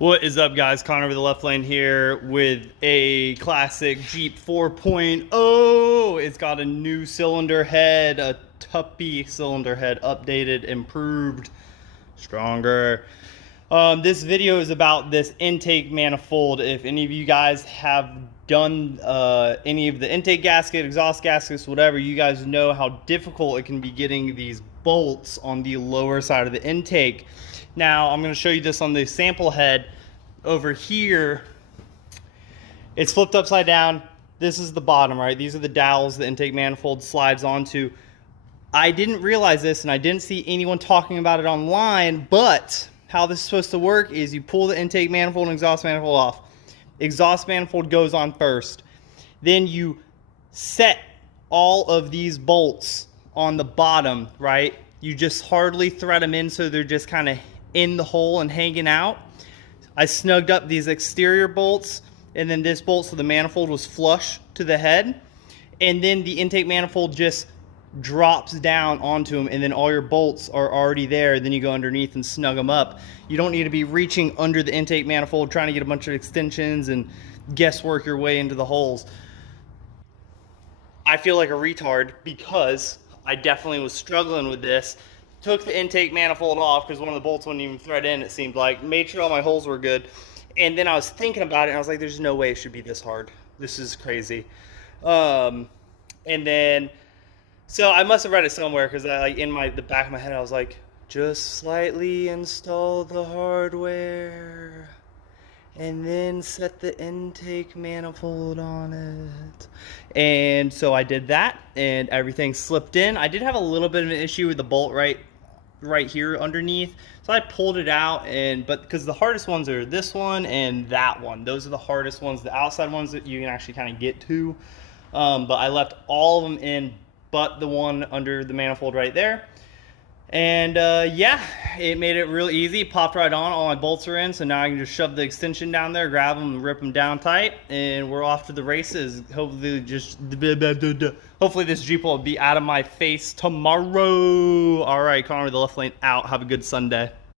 What is up, guys? Connor with the left lane here with a classic Jeep 4.0. It's got a new cylinder head, a Tuppy cylinder head, updated, improved, stronger. This video is about this intake manifold. If any of you guys have done any of the intake gasket, exhaust gaskets, whatever, you guys know how difficult it can be getting these bolts on the lower side of the intake. Now, I'm going to show you this on the sample head. Over here, it's flipped upside down. This is the bottom, right? These are the dowels the intake manifold slides onto. I didn't realize this, and I didn't see anyone talking about it online, but how this is supposed to work is you pull the intake manifold and exhaust manifold off. Exhaust manifold goes on first. Then you set all of these bolts on the bottom, right? You just hardly thread them in so they're just kind of in the hole and hanging out. I snugged up these exterior bolts, and then this bolt so the manifold was flush to the head, and then the intake manifold just drops down onto them, and then all your bolts are already there. Then you go underneath and snug them up. You don't need to be reaching under the intake manifold trying to get a bunch of extensions and guesswork your way into the holes. I feel like a retard because I definitely was struggling with this. Took the intake manifold off because one of the bolts wouldn't even thread in, it seemed like. Made sure all my holes were good. And then I was thinking about it, and I was like, there's no way it should be this hard. This is crazy. And then, so I must have read it somewhere because in the back of my head, I was like, just slightly install the hardware and then set the intake manifold on it. And so I did that, and everything slipped in. I did have a little bit of an issue with the bolt right here underneath, so I pulled it out, but because the hardest ones are this one and that one, those are the hardest ones, the outside ones that you can actually kind of get to, but I left all of them in but the one under the manifold right there. And yeah, it made it real easy. Popped right on. All my bolts are in, so now I can just shove the extension down there, grab them, and rip them down tight, and we're off to the races. Hopefully this Jeep will be out of my face tomorrow. All right, Connor with the left lane out. Have a good Sunday.